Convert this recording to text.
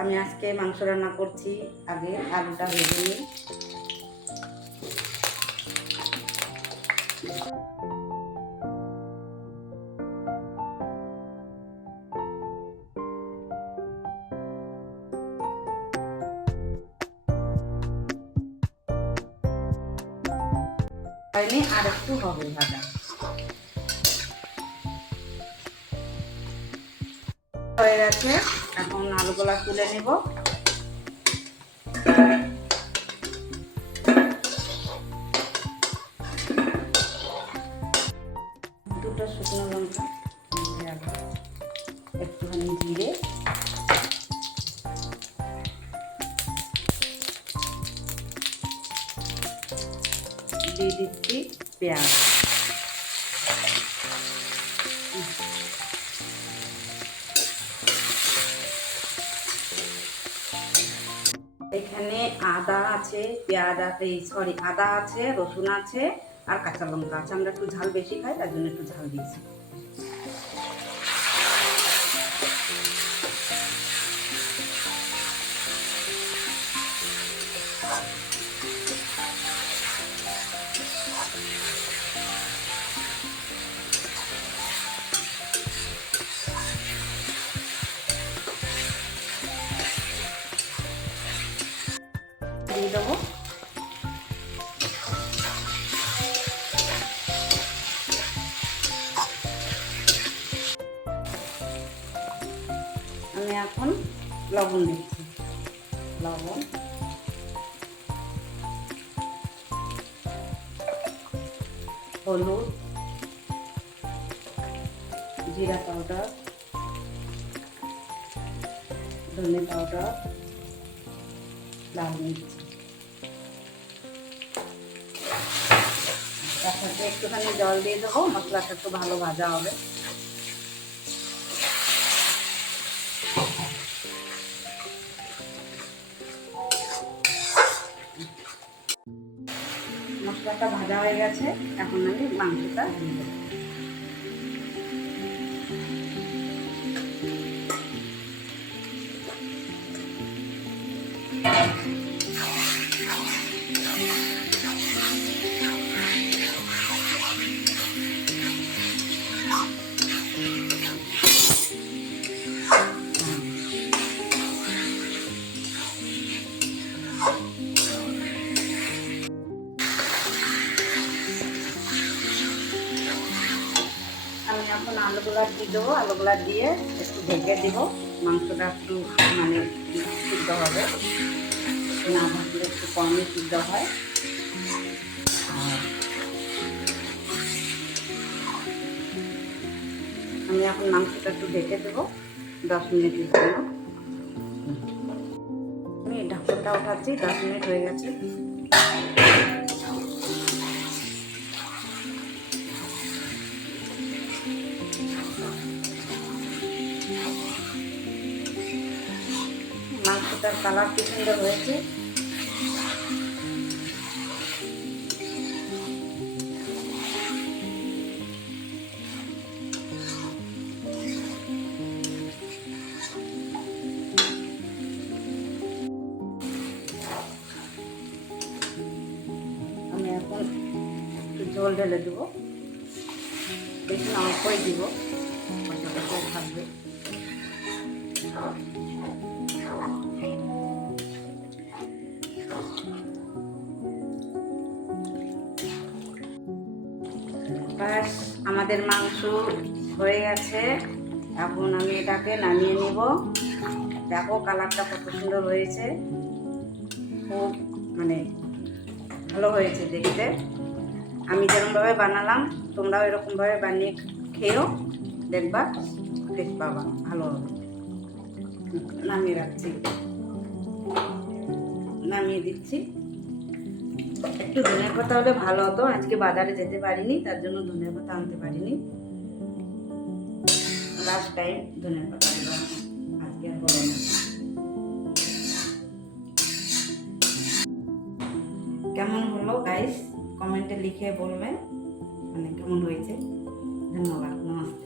আমি আজকে মাংস রান্না করছি। আগে আলুটা ভেজে নিই। আর একটু হবে ভাজা। হয়ে গেছে, এখন আলুগুলা তুলে নেব। দুটো শুকনো লঙ্কা, একটুখানি জিরে, দিয়ে দিচ্ছি পেঁয়াজ। এখানে আদা আছে, পেঁয়াজ আছে, আদা আছে, রসুন আছে আর কাঁচা লঙ্কা আছে। আমরা একটু ঝাল বেশি খাই, তার জন্য একটু ঝাল দিয়েছি। দিয়ে দেবো আমি এখন লবণ দিচ্ছি। লবণ, হলুদ, জিরা পাউডার, ধনে পাউডার, লাল মির্চ। তার সাথে একটুখানি জল দিয়ে দেবো, মশলাটা একটু ভালো ভাজা হবে। মশলাটা ভাজা হয়ে গেছে, এখন আমি মাংসটা দিয়ে দেবো। আমি এখন আলুগুলা দিয়ে দেবো। আলুগুলা দিয়ে একটু ঢেকে দিব। মাংসটা একটু মানে সিদ্ধ হবে, না ভাজলে একটু কমই সিদ্ধ হয়। আমি এখন মাংসটা একটু ঢেকে দেবো 10 মিনিটের জন্য। আমি ঢাকনটা উঠাচ্ছি, 10 মিনিট হয়ে গেছে। মাংসটার কালার কি সুন্দর হয়েছে। আমি এখন একটু ঝোল ঢেলে দেবো, বেশি অল্পই দিব, কষা থাকবে। ব্যাস, আমাদের মাংস হয়ে গেছে। এখন আমি এটাকে নামিয়ে নেব। দেখো কালারটা কত সুন্দর হয়েছে, খুব মানে ভালো হয়েছে দেখতে। আমি যেরকমভাবে বানালাম তোমরাও এরকমভাবে বানিয়ে খেয়েও, দেখবা টেস্ট পাবা, ভালো হবে। নামিয়ে রাখছি, নামিয়ে দিচ্ছি। একটু ধনের পাতা হলে ভালো হতো, আজকে বাজারে যেতে পারিনি, তার জন্য ধনের পাতা আনতে পারিনি। লাস্ট টাইম ধনের পাতা আজকে আর হলো না। কেমন হলো গাইস, কমেন্টে লিখে বলবেন মানে কেমন হয়েছে। ধন্যবাদ, নমস্কার।